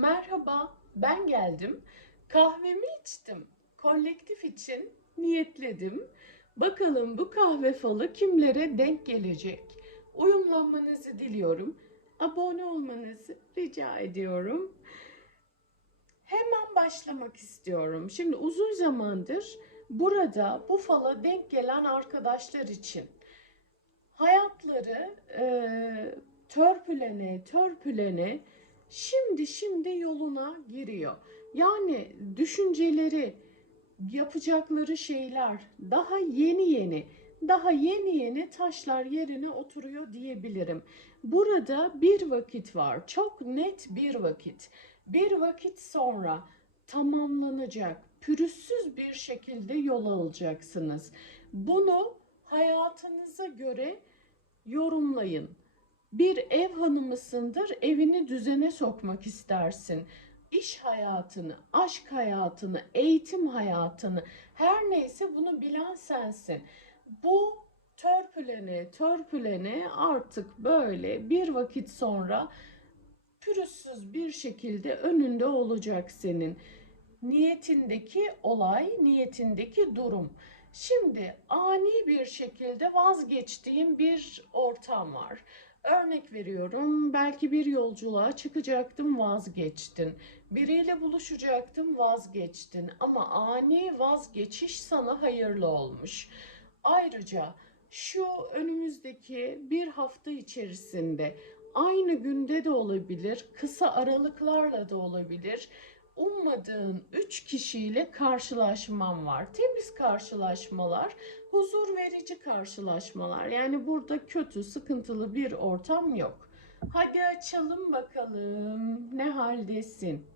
Merhaba, ben geldim. Kahvemi içtim. Kolektif için niyetledim. Bakalım bu kahve falı kimlere denk gelecek? Uyumlanmanızı diliyorum. Abone olmanızı rica ediyorum. Hemen başlamak istiyorum. Şimdi uzun zamandır burada bu fala denk gelen arkadaşlar için hayatları e, törpülene törpülene şimdi şimdi yoluna giriyor. Yani düşünceleri, yapacakları şeyler daha yeni yeni, daha yeni yeni taşlar yerine oturuyor diyebilirim. Burada bir vakit var, çok net bir vakit. Bir vakit sonra tamamlanacak, pürüzsüz bir şekilde yol alacaksınız. Bunu hayatınıza göre yorumlayın. Bir ev hanımısındır, evini düzene sokmak istersin. İş hayatını, aşk hayatını, eğitim hayatını, her neyse bunu bilen sensin. Bu törpülene, törpülene artık böyle bir vakit sonra pürüzsüz bir şekilde önünde olacak senin. Niyetindeki olay, niyetindeki durum. Şimdi ani bir şekilde vazgeçtiğim bir ortam var. Örnek veriyorum, belki bir yolculuğa çıkacaktım, vazgeçtin. Biriyle buluşacaktım, vazgeçtin. Ama ani vazgeçiş sana hayırlı olmuş. Ayrıca şu önümüzdeki bir hafta içerisinde aynı günde de olabilir, kısa aralıklarla da olabilir. Ummadığın üç kişiyle karşılaşmam var. Temiz karşılaşmalar, huzur verici karşılaşmalar. Yani burada kötü, sıkıntılı bir ortam yok. Hadi açalım bakalım ne haldesin?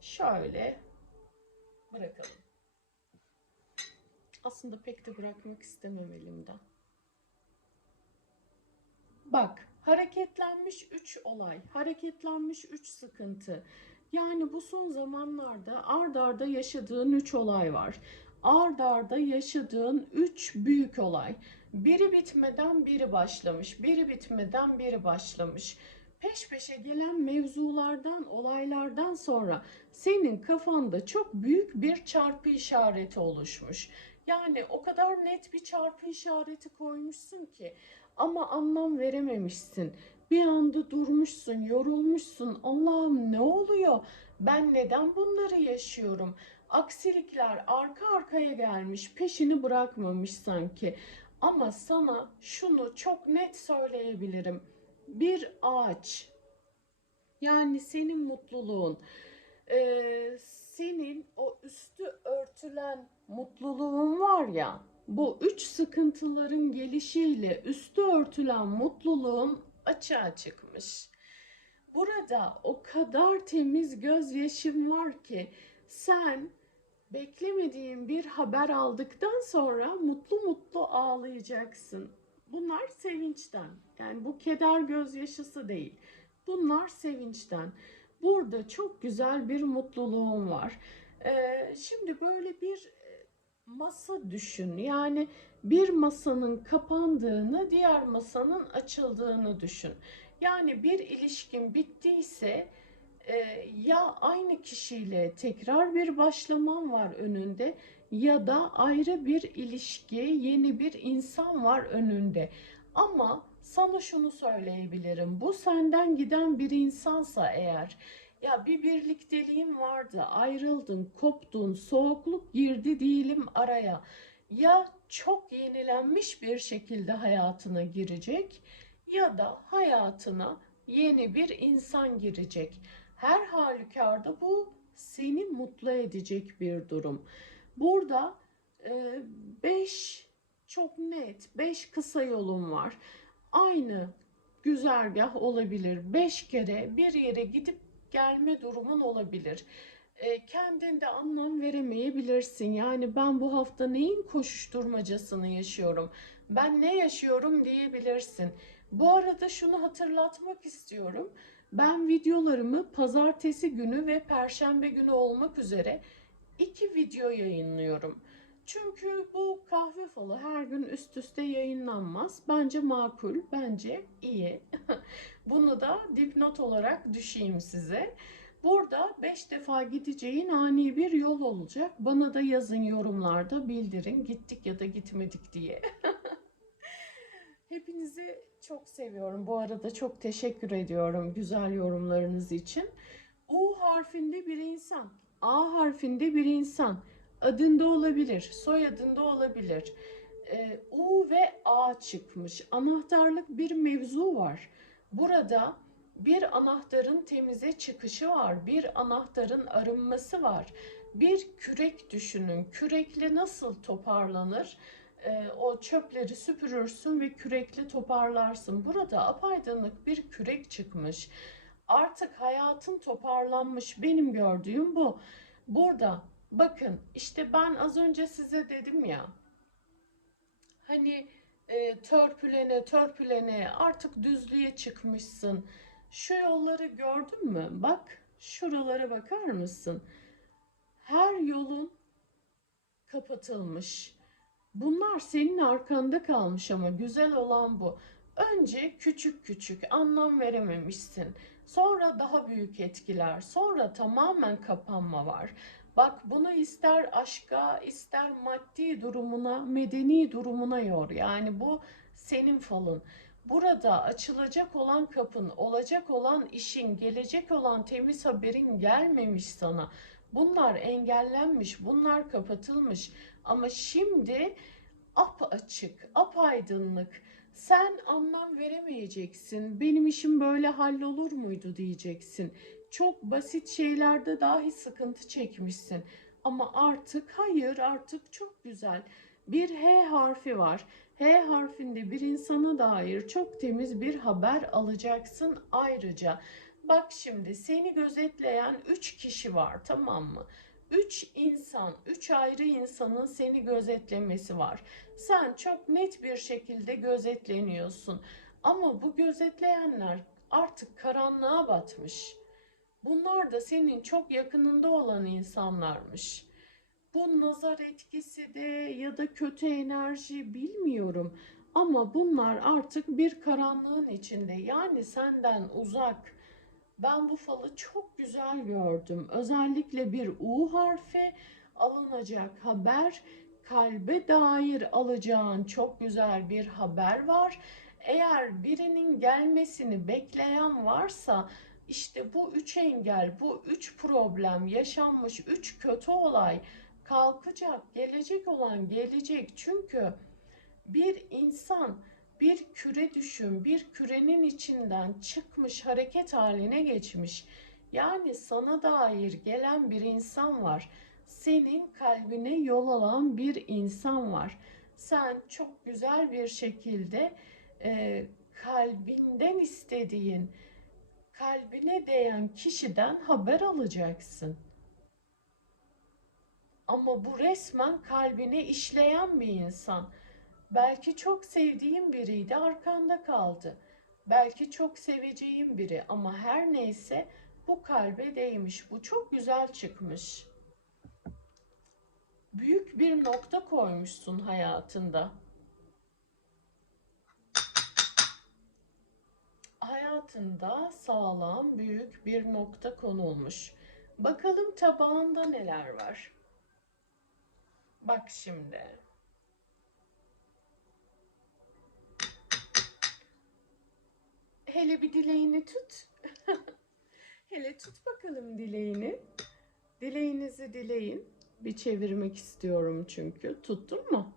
Şöyle bırakalım. Aslında pek de bırakmak istemem elimden. Bak, hareketlenmiş 3 olay, hareketlenmiş 3 sıkıntı. Yani bu son zamanlarda ard arda yaşadığın 3 olay var. Ard arda yaşadığın 3 büyük olay. Biri bitmeden biri başlamış, biri bitmeden biri başlamış. Peş peşe gelen mevzulardan, olaylardan sonra senin kafanda çok büyük bir çarpı işareti oluşmuş. Yani o kadar net bir çarpı işareti koymuşsun ki ama anlam verememişsin. Bir anda durmuşsun, yorulmuşsun. Allah'ım ne oluyor? Ben neden bunları yaşıyorum? Aksilikler arka arkaya gelmiş, peşini bırakmamış sanki. Ama sana şunu çok net söyleyebilirim. Bir ağaç, yani senin mutluluğun, eee, senin o üstü örtülen mutluluğun var ya, bu üç sıkıntıların gelişiyle üstü örtülen mutluluğun açığa çıkmış. Burada o kadar temiz gözyaşım var ki sen beklemediğin bir haber aldıktan sonra mutlu mutlu ağlayacaksın. Bunlar sevinçten. Yani bu keder gözyaşısı değil. Bunlar sevinçten. Burada çok güzel bir mutluluğum var. Ee, şimdi böyle bir masa düşün. Yani bir masanın kapandığını, diğer masanın açıldığını düşün. Yani bir ilişkin bittiyse e, ya aynı kişiyle tekrar bir başlaman var önünde ya da ayrı bir ilişki, yeni bir insan var önünde. Ama sana şunu söyleyebilirim. Bu senden giden bir insansa eğer ya bir birlikteliğin vardı, ayrıldın, koptun, soğukluk girdi diyelim araya. Ya çok yenilenmiş bir şekilde hayatına girecek ya da hayatına yeni bir insan girecek. Her halükarda bu seni mutlu edecek bir durum. Burada 5 çok net, 5 kısa yolun var. Aynı güzergah olabilir. 5 kere bir yere gidip gelme durumun olabilir. E, kendinde anlam veremeyebilirsin. Yani ben bu hafta neyin koşuşturmacasını yaşıyorum? Ben ne yaşıyorum diyebilirsin. Bu arada şunu hatırlatmak istiyorum. Ben videolarımı pazartesi günü ve perşembe günü olmak üzere iki video yayınlıyorum. Çünkü bu kahve falı her gün üst üste yayınlanmaz. Bence makul, bence iyi. Bunu da dipnot olarak düşeyim size. Burada 5 defa gideceğin ani bir yol olacak. Bana da yazın yorumlarda bildirin gittik ya da gitmedik diye. Hepinizi çok seviyorum. Bu arada çok teşekkür ediyorum güzel yorumlarınız için. U harfinde bir insan, A harfinde bir insan. Adında olabilir, soyadında olabilir. Ee, U ve A çıkmış. Anahtarlık bir mevzu var. Burada bir anahtarın temize çıkışı var. Bir anahtarın arınması var. Bir kürek düşünün. Kürekle nasıl toparlanır? Ee, o çöpleri süpürürsün ve kürekle toparlarsın. Burada apaydınlık bir kürek çıkmış. Artık hayatın toparlanmış. Benim gördüğüm bu. Burada bakın işte ben az önce size dedim ya. Hani e, törpülene törpülene artık düzlüğe çıkmışsın. Şu yolları gördün mü? Bak şuralara bakar mısın? Her yolun kapatılmış. Bunlar senin arkanda kalmış ama güzel olan bu. Önce küçük küçük anlam verememişsin. Sonra daha büyük etkiler. Sonra tamamen kapanma var. Bak bunu ister aşka, ister maddi durumuna, medeni durumuna yor. Yani bu senin falın. Burada açılacak olan kapın, olacak olan işin, gelecek olan temiz haberin gelmemiş sana. Bunlar engellenmiş, bunlar kapatılmış. Ama şimdi apaçık, apaydınlık. Sen anlam veremeyeceksin. Benim işim böyle hallolur muydu diyeceksin. Çok basit şeylerde dahi sıkıntı çekmişsin. Ama artık hayır artık çok güzel. Bir H harfi var. H harfinde bir insana dair çok temiz bir haber alacaksın ayrıca. Bak şimdi seni gözetleyen 3 kişi var tamam mı? 3 insan, 3 ayrı insanın seni gözetlemesi var. Sen çok net bir şekilde gözetleniyorsun. Ama bu gözetleyenler artık karanlığa batmış. Bunlar da senin çok yakınında olan insanlarmış. Bu nazar etkisi de ya da kötü enerji bilmiyorum. Ama bunlar artık bir karanlığın içinde. Yani senden uzak. Ben bu falı çok güzel gördüm. Özellikle bir U harfi alınacak haber, kalbe dair alacağın çok güzel bir haber var. Eğer birinin gelmesini bekleyen varsa işte bu üç engel, bu üç problem, yaşanmış üç kötü olay kalkacak, gelecek olan gelecek. Çünkü bir insan bir küre düşün, bir kürenin içinden çıkmış, hareket haline geçmiş. Yani sana dair gelen bir insan var. Senin kalbine yol alan bir insan var. Sen çok güzel bir şekilde e, kalbinden istediğin, kalbine değen kişiden haber alacaksın. Ama bu resmen kalbine işleyen bir insan. Belki çok sevdiğim biriydi, arkanda kaldı. Belki çok seveceğim biri ama her neyse bu kalbe değmiş. Bu çok güzel çıkmış. Büyük bir nokta koymuşsun hayatında. Hayatında sağlam büyük bir nokta konulmuş. Bakalım tabağında neler var. Bak şimdi. Hele bir dileğini tut. Hele tut bakalım dileğini. Dileğinizi dileyin. Bir çevirmek istiyorum çünkü. Tuttun mu?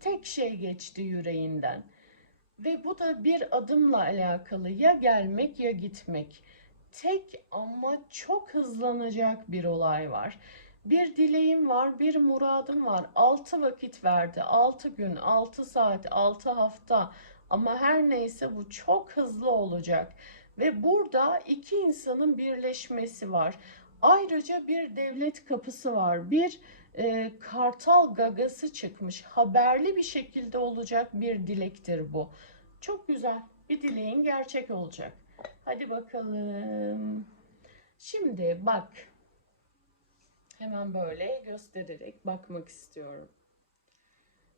Tek şey geçti yüreğinden. Ve bu da bir adımla alakalı. Ya gelmek ya gitmek. Tek ama çok hızlanacak bir olay var. Bir dileğim var, bir muradım var. Altı vakit verdi. Altı gün, altı saat, altı hafta. Ama her neyse bu çok hızlı olacak. Ve burada iki insanın birleşmesi var. Ayrıca bir devlet kapısı var. Bir e, kartal gagası çıkmış. Haberli bir şekilde olacak bir dilektir bu. Çok güzel. Bir dileğin gerçek olacak. Hadi bakalım. Şimdi bak. Hemen böyle göstererek bakmak istiyorum.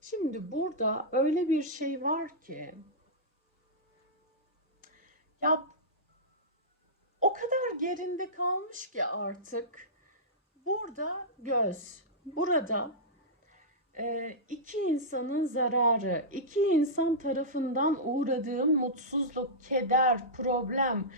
Şimdi burada öyle bir şey var ki ya o kadar gerinde kalmış ki artık burada göz, burada e, iki insanın zararı, iki insan tarafından uğradığı mutsuzluk, keder, problem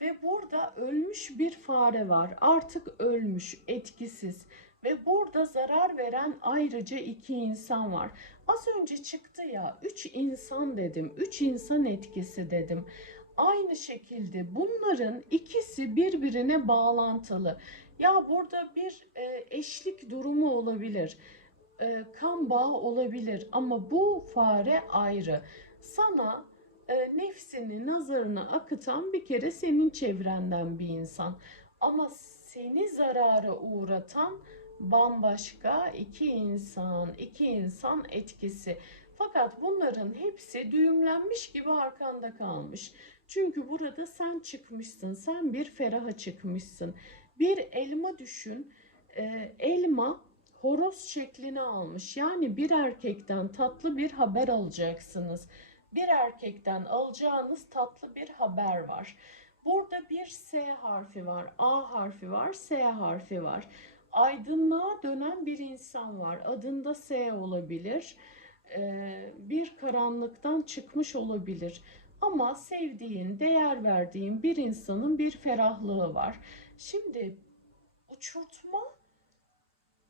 ve burada ölmüş bir fare var. Artık ölmüş, etkisiz. Ve burada zarar veren ayrıca iki insan var. Az önce çıktı ya, üç insan dedim, üç insan etkisi dedim. Aynı şekilde bunların ikisi birbirine bağlantılı. Ya burada bir e, eşlik durumu olabilir, e, kan bağı olabilir ama bu fare ayrı. Sana e, nefsini, nazarını akıtan bir kere senin çevrenden bir insan. Ama seni zarara uğratan bambaşka iki insan, iki insan etkisi. Fakat bunların hepsi düğümlenmiş gibi arkanda kalmış. Çünkü burada sen çıkmışsın, sen bir feraha çıkmışsın. Bir elma düşün, e, elma horoz şeklini almış. Yani bir erkekten tatlı bir haber alacaksınız. Bir erkekten alacağınız tatlı bir haber var. Burada bir S harfi var, A harfi var, S harfi var. Aydınlığa dönen bir insan var. Adında S olabilir. Ee, bir karanlıktan çıkmış olabilir. Ama sevdiğin, değer verdiğin bir insanın bir ferahlığı var. Şimdi uçurtma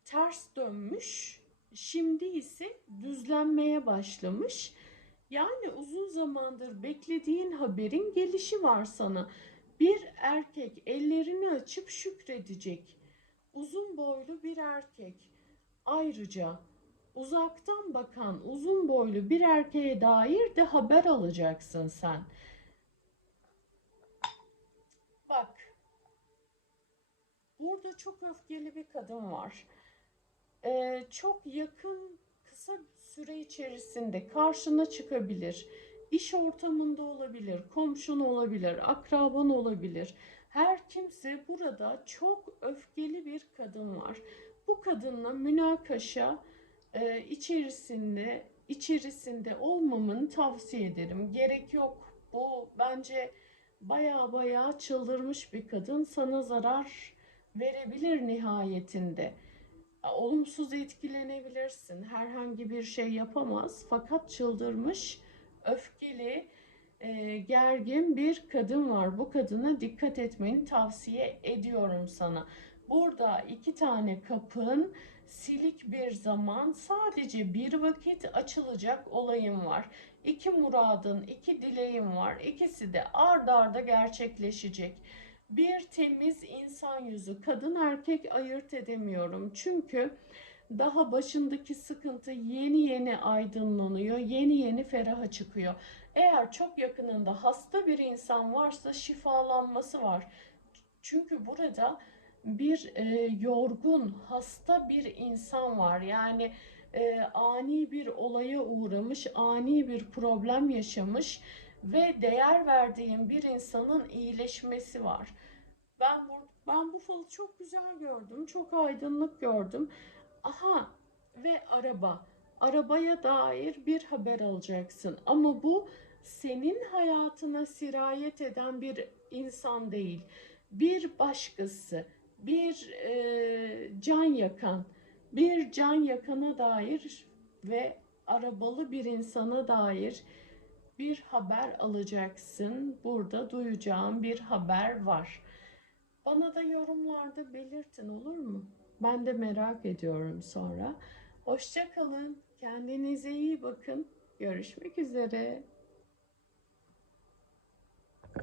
ters dönmüş. Şimdi ise düzlenmeye başlamış. Yani uzun zamandır beklediğin haberin gelişi var sana. Bir erkek ellerini açıp şükredecek. Uzun boylu bir erkek. Ayrıca uzaktan bakan uzun boylu bir erkeğe dair de haber alacaksın sen. Bak. Burada çok öfkeli bir kadın var. Ee, çok yakın kısa süre içerisinde karşına çıkabilir. İş ortamında olabilir, komşun olabilir, akraban olabilir. Her kimse burada çok öfkeli bir kadın var. Bu kadınla münakaşa e, içerisinde içerisinde olmamanı tavsiye ederim. Gerek yok. Bu bence baya baya çıldırmış bir kadın sana zarar verebilir nihayetinde olumsuz etkilenebilirsin. Herhangi bir şey yapamaz. Fakat çıldırmış, öfkeli, e, gergin bir kadın var. Bu kadına dikkat etmeni tavsiye ediyorum sana. Burada iki tane kapın silik bir zaman sadece bir vakit açılacak olayım var. İki muradın, iki dileğim var. İkisi de ard arda gerçekleşecek bir temiz insan yüzü kadın erkek ayırt edemiyorum. Çünkü daha başındaki sıkıntı yeni yeni aydınlanıyor, yeni yeni feraha çıkıyor. Eğer çok yakınında hasta bir insan varsa şifalanması var. Çünkü burada bir e, yorgun, hasta bir insan var. Yani e, ani bir olaya uğramış, ani bir problem yaşamış ve değer verdiğim bir insanın iyileşmesi var. Ben bu, ben bu falı çok güzel gördüm. Çok aydınlık gördüm. Aha ve araba. Arabaya dair bir haber alacaksın. Ama bu senin hayatına sirayet eden bir insan değil. Bir başkası, bir e, can yakan, bir can yakana dair ve arabalı bir insana dair bir haber alacaksın. Burada duyacağım bir haber var. Bana da yorumlarda belirtin olur mu? Ben de merak ediyorum sonra. Hoşça kalın. Kendinize iyi bakın. Görüşmek üzere.